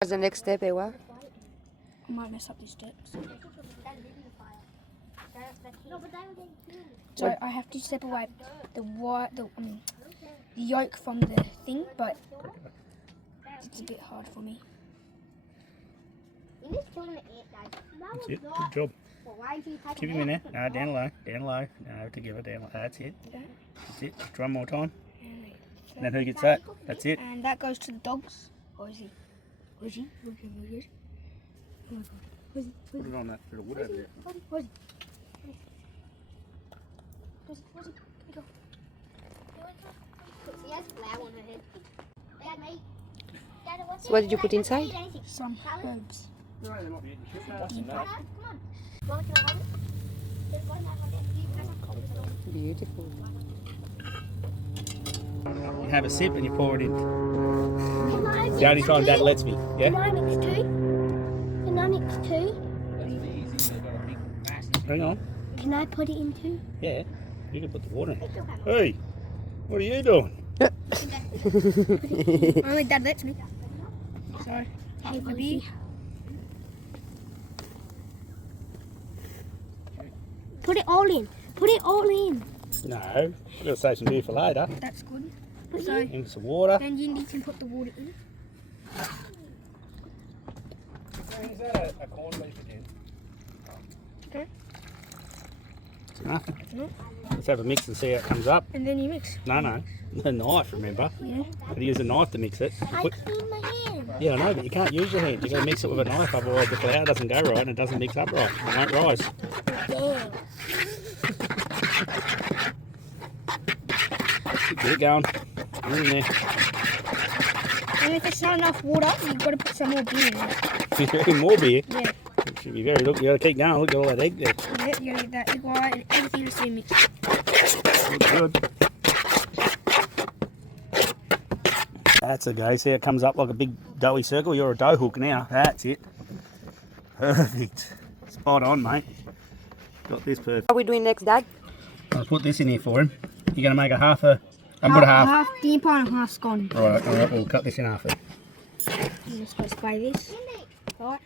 What's the next step, Eywa? I might mess up these steps. So I have to separate the yolk from the thing, but it's a bit hard for me. That's it. Good job. Keep him in there. No, down low. Down low. No, together. Down low. That's it. That's it. Just one more time. And then who gets that? That's it. And that goes to the dogs. Aussie. Aussie. Aussie. Oh my god. Aussie. Put it on that bit of wood over there. Aussie. Aussie. Aussie. Go. She has flour on her head. Dad, mate. Dad, what's So what did you put inside? Some herbs. No, they're not getting shit. Come on. Mom, can I hold it? There's one that one there. Beautiful. You have a sip and you pour it in. The only time Dad lets me. Yeah? Can I mix two? Can I mix two? Hang on. Can I put it in two? Yeah. You can put the water in. Hey, what are you doing? Only Dad lets me. So, Hey, maybe. Put it all in. Put it all in. No. I've got to save some beer for later. That's good. Put So, In some water. then you need to put the water in. Is that a corn leaf again? Okay. It's nothing. No. Let's have a mix and see how it comes up. And then you mix. No. A knife, remember? Yeah. But use a knife to mix it. I clean my hand. Yeah, I know, but you can't use your hand. You've got to mix it with a knife, otherwise the flour doesn't go right and it doesn't mix up right. It won't rise. Damn. Get it going. Get it in there. And if it's not enough water, you've got to put some more beer in it. You reckon more beer? Yeah. It should be very, look, you got to keep going. Look at all that egg there. Yeah, you gotta get that egg white and everything has to be mixed. Good. That's a go. See, it comes up like a big doughy circle. You're a dough hook now. That's it. Perfect. Spot on, mate. Got this perfect. What are we doing next, Dad? I'll put this in here for him. You're going to make a half a... I'll put a half. Half deep and half scone. All right, we'll cut this in half. I'm just going to spray this. Right.